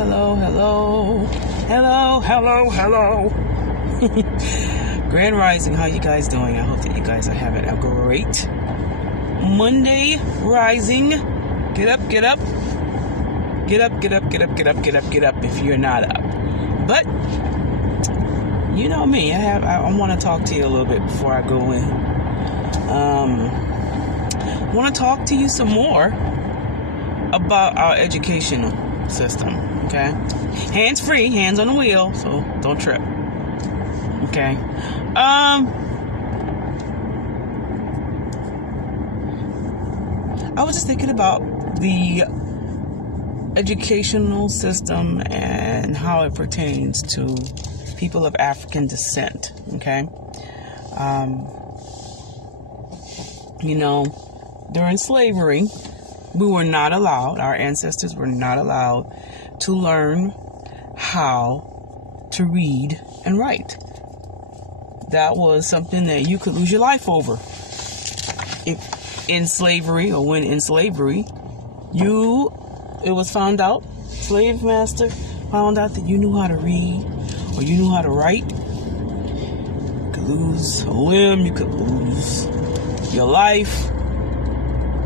hello. Grand Rising, how you guys doing? I hope that you guys are having a great Monday rising. Get up. Get up if you're not up. But, you know me, I want to talk to you a little bit before I go in. I want to talk to you some more about our educational system, okay? Hands free, hands on the wheel, so don't trip, okay? I was just thinking about the educational system and how it pertains to people of African descent, okay? During slavery, we were not allowed, our ancestors were not allowed to learn how to read and write. That was something that you could lose your life over. If in slavery, or when in slavery, it was found out, slave master found out that you knew how to read or you knew how to write, you could lose a limb, you could lose your life,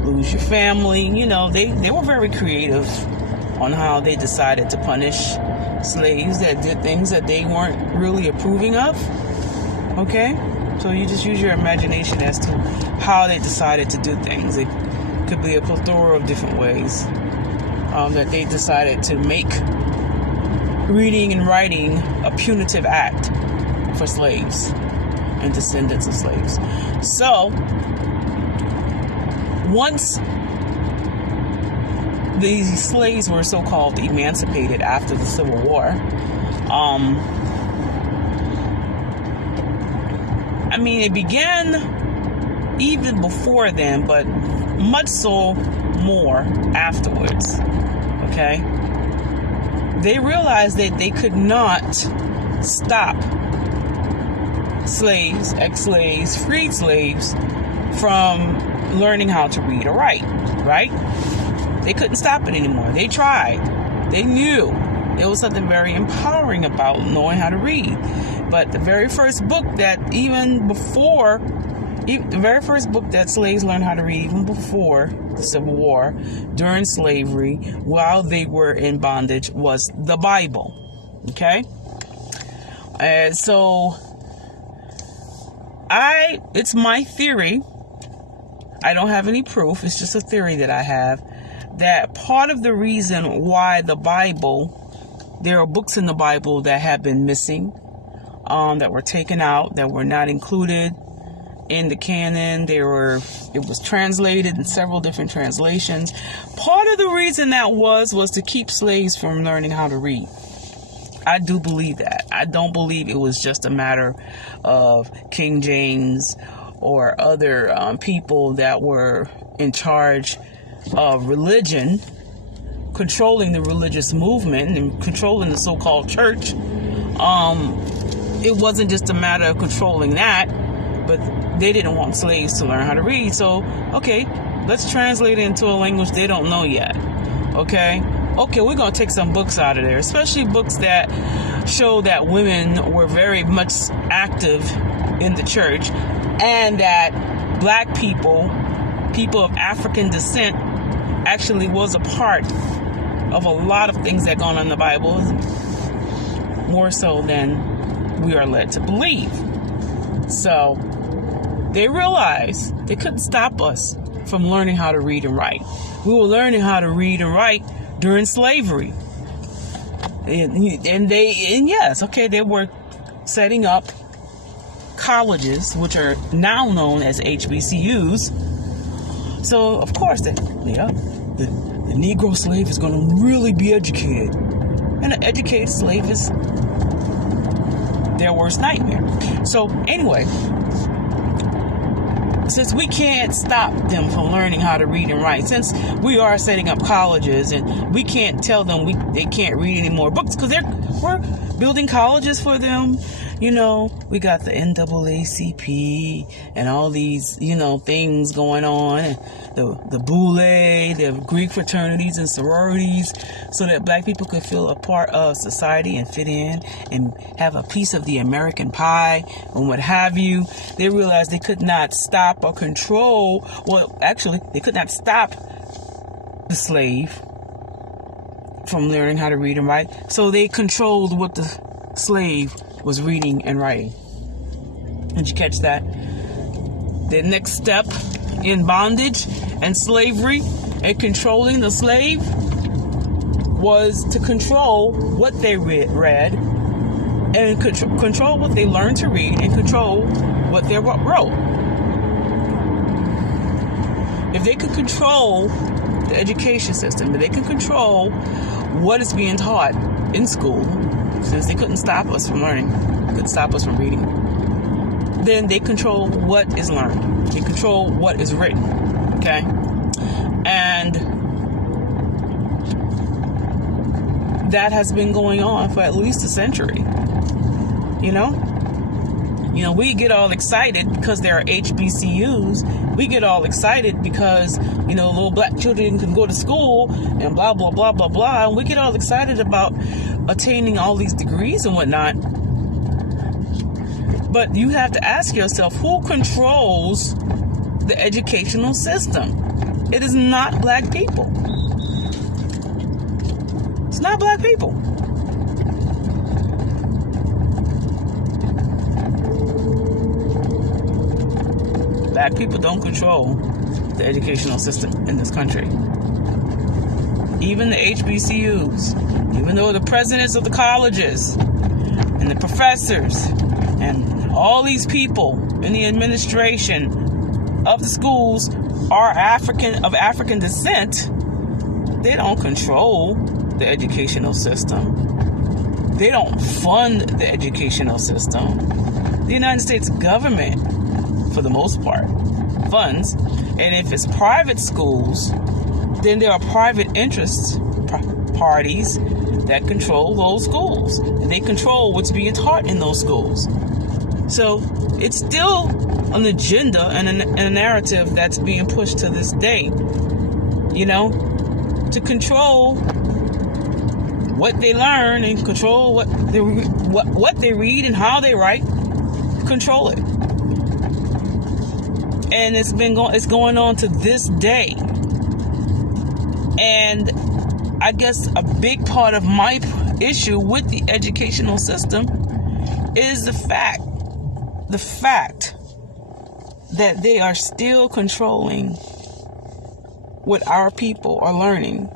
lose your family. They were very creative on how they decided to punish slaves that did things that they weren't really approving of. Okay? So you just use your imagination as to how they decided to do things. It could be a plethora of different ways that they decided to make reading and writing a punitive act for slaves and descendants of slaves. So, once these slaves were so-called emancipated after the Civil War, it began even before then, but much so more afterwards, okay? They realized that they could not stop slaves, ex-slaves, freed slaves from learning how to read or write, right? They couldn't stop it anymore. They tried. They knew there was something very empowering about knowing how to read. But the very first book that slaves learned how to read even before the Civil War, during slavery, while they were in bondage, was the Bible. Okay? And so, it's my theory. I don't have any proof. It's just a theory that I have, that part of the reason why the Bible, there are books in the Bible that have been missing, that were taken out, that were not included in the canon. It was translated in several different translations. Part of the reason that was to keep slaves from learning how to read. I do believe that. I don't believe it was just a matter of King James or other people that were in charge of religion, controlling the religious movement and controlling the so-called church. It wasn't just a matter of controlling that, but they didn't want slaves to learn how to read. So, okay, let's translate it into a language they don't know yet. Okay, we're going to take some books out of there, especially books that show that women were very much active in the church, and that black people of African descent, actually was a part of a lot of things that go on in the Bible, more so than we are led to believe. So they realized they couldn't stop us from learning how to read and write. We were learning how to read and write during slavery. They were setting up colleges, which are now known as HBCUs. So, of course, the Negro slave is going to really be educated. And an educated slave is their worst nightmare. So, anyway, since we can't stop them from learning how to read and write, since we are setting up colleges and we can't tell them they can't read any more books, because building colleges for them. You know, we got the NAACP and all these, you know, things going on. The Boule, the Greek fraternities and sororities, so that black people could feel a part of society and fit in and have a piece of the American pie and what have you. They realized they could not stop or control, well, actually, they could not stop the slave from learning how to read and write. So they controlled what the slave was reading and writing. Did you catch that? The next step in bondage and slavery and controlling the slave was to control what they read and control what they learned to read and control what they wrote. If they could control the education system, if they could control what is being taught in school, since they couldn't stop us from learning, couldn't stop us from reading, then they control what is learned. They control what is written. Okay? And that has been going on for at least a century. You know, we get all excited because there are HBCUs. We get all excited because, you know, little black children can go to school and blah, blah, blah, blah, blah. And we get all excited about attaining all these degrees and whatnot. But you have to ask yourself, who controls the educational system? It is not black people. It's not black people. Black people don't control the educational system in this country. Even the HBCUs, even though the presidents of the colleges and the professors and all these people in the administration of the schools are of African descent, they don't control the educational system. They don't fund the educational system. The United States government, for the most part, funds. And if it's private schools, then there are private interest parties that control those schools. And they control what's being taught in those schools. So it's still an agenda and a narrative that's being pushed to this day, you know, to control what they learn and control what they read and how they write. Control it. And it's going on to this day. And I guess a big part of my issue with the educational system is the fact that they are still controlling what our people are learning.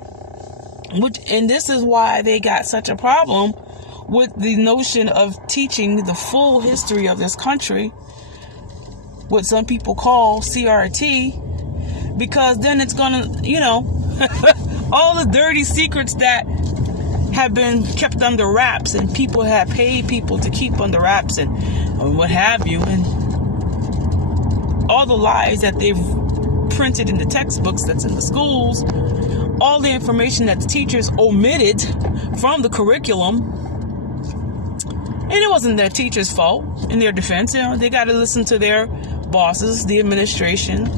And this is why they got such a problem with the notion of teaching the full history of this country, what some people call CRT, because then it's gonna, you know, all the dirty secrets that have been kept under wraps and people have paid people to keep under wraps and what have you, and all the lies that they've printed in the textbooks that's in the schools, all the information that the teachers omitted from the curriculum. And it wasn't their teachers' fault. In their defense, you know, they got to listen to their bosses, the administration,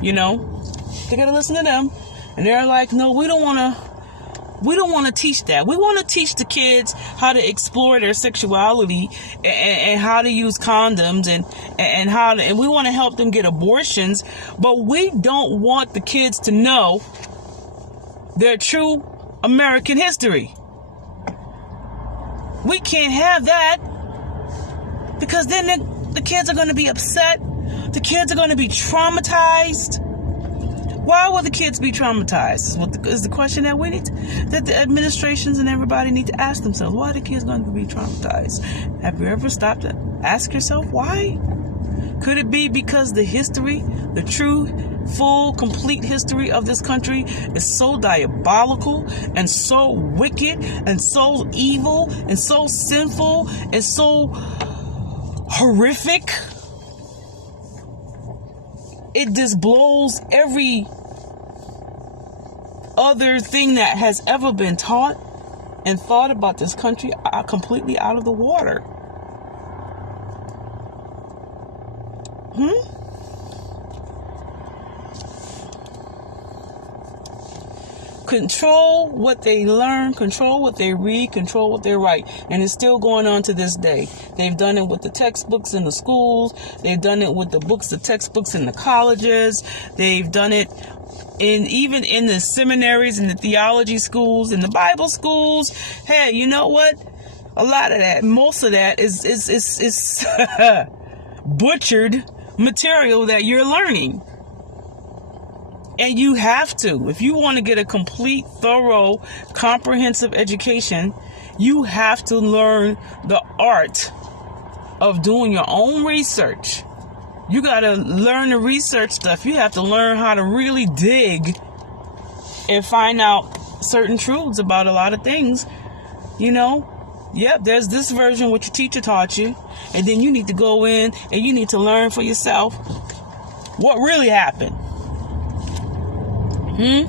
you know, they got to listen to them. And they're like, no, we don't want to teach that. We want to teach the kids how to explore their sexuality and how to use condoms and we want to help them get abortions, but we don't want the kids to know their true American history. We can't have that, because then the kids are going to be upset. The kids are going to be traumatized. Why will the kids be traumatized? Is the question that the administrations and everybody need to ask themselves. Why are the kids going to be traumatized? Have you ever stopped to ask yourself why? Could it be because the history, the true, full, complete history of this country is so diabolical and so wicked and so evil and so sinful and so horrific? It just blows every other thing that has ever been taught and thought about this country completely out of the water. Control what they learn, control what they read, control what they write. And it's still going on to this day. They've done it with the textbooks in the schools. They've done it with the textbooks in the colleges. They've done it even in the seminaries, in the theology schools, in the Bible schools. Hey, you know what? A lot of that, most of that is butchered material that you're learning. And you have to. If you want to get a complete, thorough, comprehensive education, you have to learn the art of doing your own research. You got to learn the research stuff. You have to learn how to really dig and find out certain truths about a lot of things. You know, yep, there's this version which your teacher taught you. And then you need to go in and you need to learn for yourself what really happened. You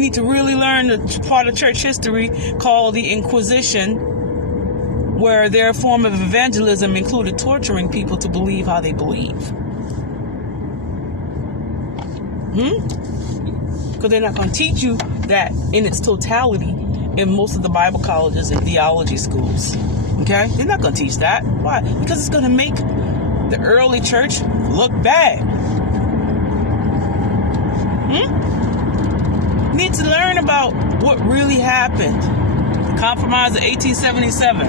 need to really learn the part of church history called the Inquisition, where their form of evangelism included torturing people to believe how they believe. Because they're not going to teach you that in its totality in most of the Bible colleges and theology schools. Okay? They're not going to teach that. Why? Because it's going to make the early church look bad. You need to learn about what really happened. The Compromise of 1877.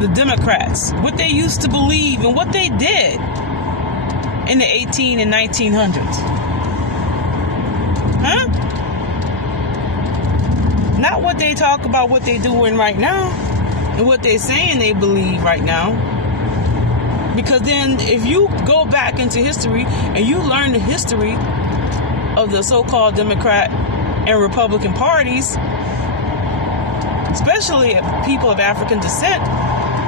The Democrats, what they used to believe and what they did in the 18 and 1900s. Not what they talk about, what they're doing right now and what they're saying they believe right now. Because then if you go back into history and you learn the history of the so-called Democrat and Republican parties, especially people of African descent,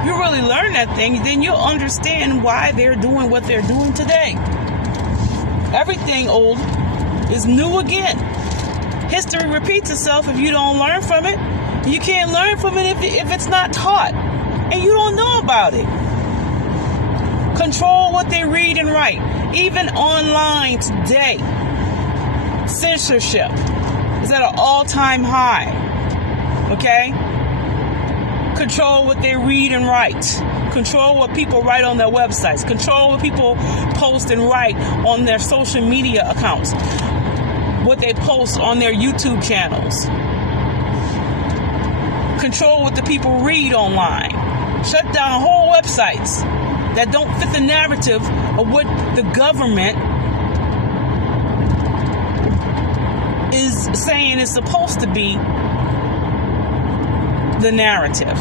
you really learn that thing, then you'll understand why they're doing what they're doing today. Everything old is new again. History repeats itself if you don't learn from it. You can't learn from it if it's not taught and you don't know about it. Control what they read and write. Even online today, censorship is at an all-time high. Okay? Control what they read and write. Control what people write on their websites. Control what people post and write on their social media accounts. What they post on their YouTube channels. Control what the people read online. Shut down whole websites that don't fit the narrative of what the government is saying is supposed to be the narrative.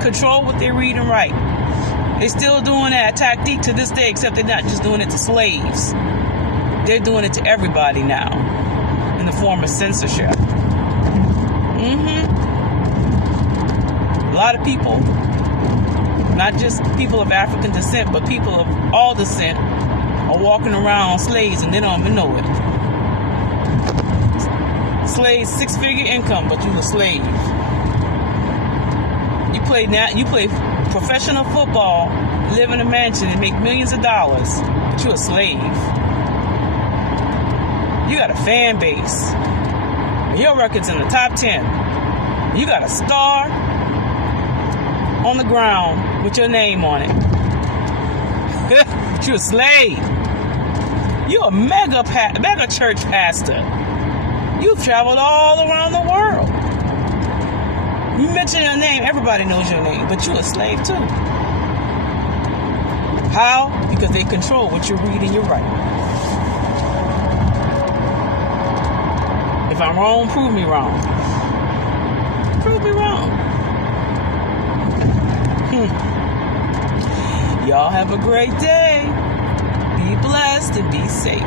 Control what they read and write. They're still doing that tactique to this day, except they're not just doing it to slaves. They're doing it to everybody now in the form of censorship. A lot of people, not just people of African descent, but people of all descent, are walking around slaves and they don't even know it. Slaves, 6-figure income, but you're a slave. You play professional football, live in a mansion, and make millions of dollars, but you're a slave. You got a fan base. Your record's in the top 10. You got a star on the ground with your name on it. But you're a slave. You're a mega church pastor. You've traveled all around the world. You mention your name, everybody knows your name, but you're a slave too. How? Because they control what you read and you write. If I'm wrong, prove me wrong. Prove me wrong. Y'all have a great day. Be blessed and be safe.